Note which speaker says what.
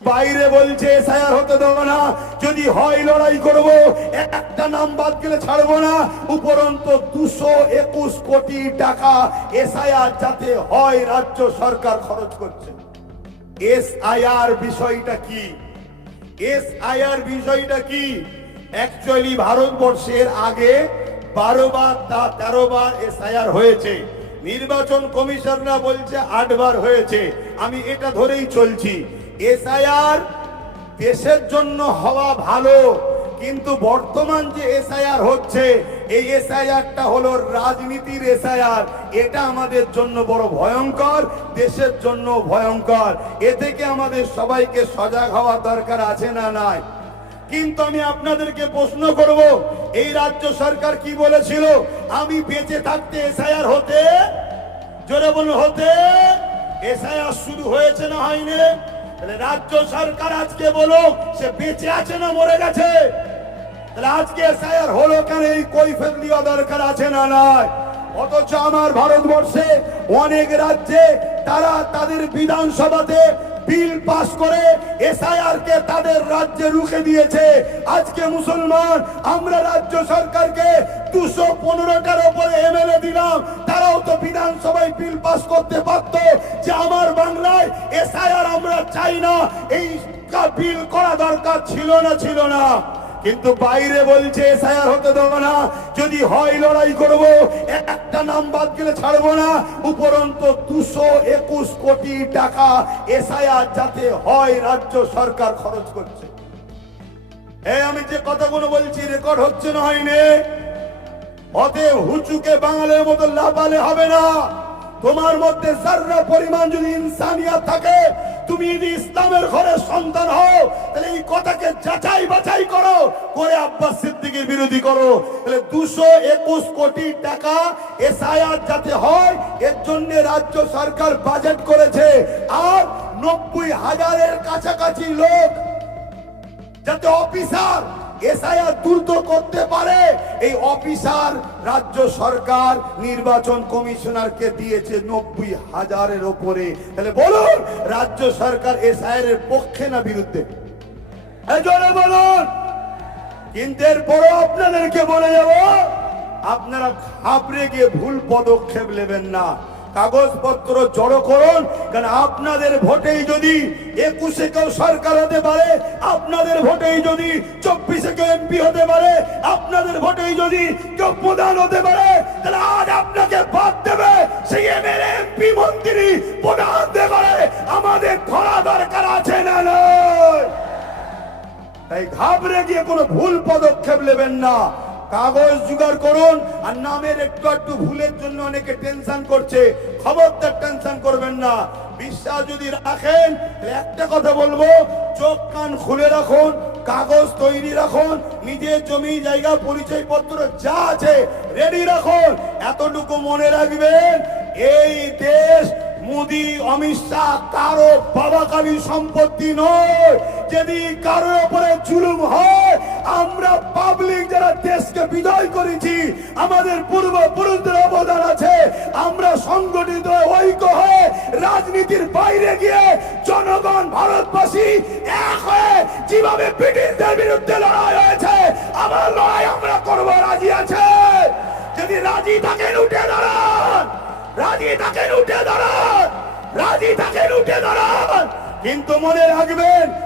Speaker 1: বাইরে বলছে এসআইআর হতে দেবো না। যদি হয় লড়াই করব, একটা নাম বাদ গেলে ছাড়বো না। উপরন্ত দুশো একুশ কোটি টাকা এসআইআর যাতে হয়, রাজ্য সরকার খরচ করছে। এসআইআর বিষয়টা কি? এসআইআর বিষয়টা কি? অ্যাকচুয়ালি ভারতবর্ষের আগে বারো বার তা তেরো বার এসআইআর হয়েছে। নির্বাচন কমিশনরা বলছে, আট বার হয়েছে। আমি এটা ধরেই চলছি। এসআইআর দেশের জন্য হওয়া ভালো, কিন্তু বর্তমান যে এসআইআর হচ্ছে, এই এসআইআরটা হলো রাজনীতির এসআইআর। এটা আমাদের জন্য বড় ভয়ঙ্কর, দেশের জন্য ভয়ঙ্কর। এ থেকে আমাদের সবাইকে সজাগ হওয়া দরকার আছে না নাই? কিন্তু আমি আপনাদেরকে প্রশ্ন করব, এই রাজ্য সরকার কি বলেছিল? আমি বেঁচে থাকতে এসআইআর হতে, জোরে বলুন, হতে? এসআইআর শুরু হয়েছে না হয়নি? রাজ্য সরকার আজকে বলো সে বেঁচে আছে না মরে গেছে? তাহলে আজকে এসআইআর হলো কেন? এই কৈফেত দেওয়া দরকার আছে না নয় অথচ আমার ভারতবর্ষে অনেক রাজ্যে তারা তাদের বিধানসভাতে বিল পাস করে এসআইআর কে তাদের রাজ্যে রুখে দিয়েছে। আজকে মুসলমান, আমরা রাজ্য সরকারকে দুশো পনেরোটার উপরে এমএলএ দিলাম। বিধানসভায় বিল পাস করতে পারত যে আমার বাংলায় এসআইআর আমরা চাই না, এই বিল করা দরকার ছিল না ছিল না। কিন্তু বাইরে বলছে এসআইআর হতে দেবো না, যদি হয় লড়াই করব, একটা নাম বাদ গেলে ছাড়বো না। উপরন্ত দুশো একুশ কোটি টাকা এসআইআর যাতে হয় রাজ্য সরকার খরচ করছে। এই আমি যে কথাগুলো বলছি রেকর্ড হচ্ছে না হয়নি। অতএব হুচুকে বাঙালির মতো লাপালে হবে না। তোমার মধ্যে যার্রা পরিমাণ যদি ইনসানিয়াত থাকে, তুমি যদি ইসলামের ঘরের সন্তান হও, তাহলে এই কথাকে যাচাই বাছাই করো, করে আব্বাস সিদ্দিকের বিরোধী করো। তাহলে দুশো একুশ কোটি টাকা এসআইআর যাতে হয়, এর জন্য রাজ্য সরকার বাজেট করেছে। আর নব্বই হাজারের কাছাকাছি লোক, যাতে অফিসার দ্রুত করতে পারে। এই অফিসার রাজ্য সরকার নির্বাচন কমিশনারকে দিয়েছে নব্বই হাজারের ওপরে। তাহলে বলুন, রাজ্য সরকার এর পক্ষে না বিরুদ্ধে? বলুন। কিন্তু এরপরও আপনাদেরকে বলে যাব, আপনারা ঘাবড়ে গিয়ে ভুল পদক্ষেপ নেবেন না। কাগজপত্র জড়ো করুন, কারণ আপনাদের ভোটেই যদি একুশে কেউ সরকার হতে পারে, আপনাদের ভোটেই যদি চব্বিশে কেউ এমপি হতে পারে, আপনাদের ভোটেই যদি কেউ প্রধান হতে পারে, তাহলে আজ আপনাকে বাদ দেবে। সেই এমএলএ, এমপি, মন্ত্রী প্রধান হতে পারে। আমাদের ধরা দরকার আছে না নয়। তাই ঘাবড়ে গিয়ে কোনো ভুল পদক্ষেপ নেবেন না। কাগজ জোগাড় করুন আর নামের একটু একটু ভুলের জন্য অনেকে টেনশন করছে। খবরদার টেনশন করবেন না। বিশ্বাস যদি রাখেন একটা কথা বলব, চোখ কান খুলে রাখুন, কাগজ তৈরি রাখুন, নিজের জমি, জায়গা পরিচয় পত্র যা আছে রেডি রাখুন। এতটুকু মনে রাখবেন, এই দেশ মোদি, অমিত শাহ কারও বাবাকালী সম্পত্তি নয়। যদি কারও উপরে জুলুম হয়, আমরা পাবলিক যারা বিজয় করেছি। আমাদের পূর্বপুরুষদের অবদান আছে। আমরা সংগঠিত ঐক্য হয়ে রাজনীতির বাইরে গিয়ে জনগণ, ভারতবাসী এক হয়ে যেভাবে ব্রিটিশদের বিরুদ্ধে লড়াই হয়েছে, আমার লড়াই আমরা করব। রাজি আছে? যদি রাজি থাকেন, উঠে দাঁড়ান। রাজি থাকেন, উঠে দাঁড়ান। রাজি থাকেন, উঠে দাঁড়ান। কিন্তু মনে রাখবেন